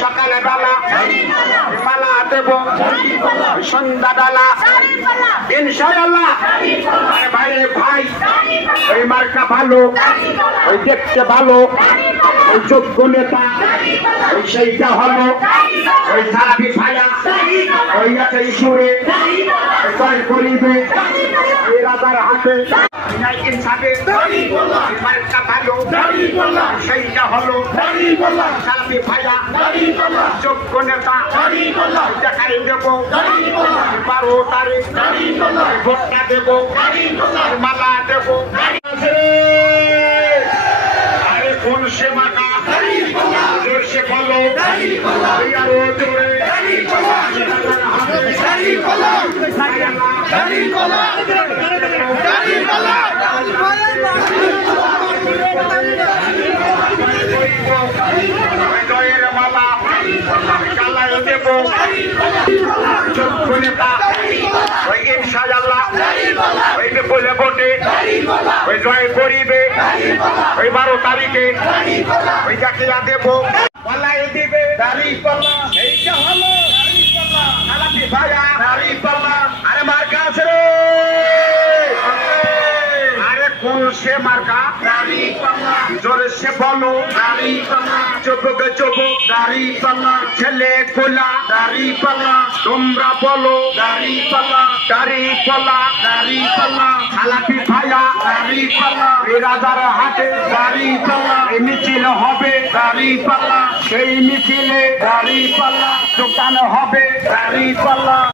সকালে বেলা পালা দেব সন্ধ্যা বেলা ইনশাআল্লাহ। ভাইরে ভাই ওই মার্কা ভালো, ওই দেখতে ভালো, ওই যোগ্য নেতা, ওই সেইটা হলো ওই সারাবি ভাইয়া, ওই আছে সুরে জয় করিবে এই রাজার হাতে মার্কা ভালো, সেইটা হলো সারাবি ভাইয়া, যোগ্য নেতা দেখাই দেব 12 তারিখ ভোটটা দেব, মালা দেব। আরে কোন সে মাকা জোর সে বলো আরো জোরে জয়ের মালা কালায় দেব যোগ্য নেতা ওই ইনশাআল্লাহ ওই বলে ভোটে ওই জয় করিবে ওই 12 তারিখে ওই জাকিয়া দেব পালাই দিবে দাড়ি পাল্লা এইটা হলো দাড়ি পাল্লা কালাপি ভাইয়া দাড়ি পাল্লা। আরে মার্কা আছে রে, আরে কোন সে মার্কা দাড়ি পাল্লা জোরে সে বলো দাড়ি পাল্লা, চোপকে চোপক দাড়ি পাল্লা, ছেলে কোলা দাড়ি পাল্লা, তোমরা বলো দাড়ি পাল্লা, দাড়ি পাল্লা দাড়ি পাল্লা, কালাপি ভাইয়া দাড়ি পাল্লা, এই রাজার হাটে দাড়ি পাল্লা, এই মিছিল হবে দাড়ি পাল্লা, সেই মিছিলে দাড়ি পাল্লা, দোকান হবে দাড়ি পাল্লা।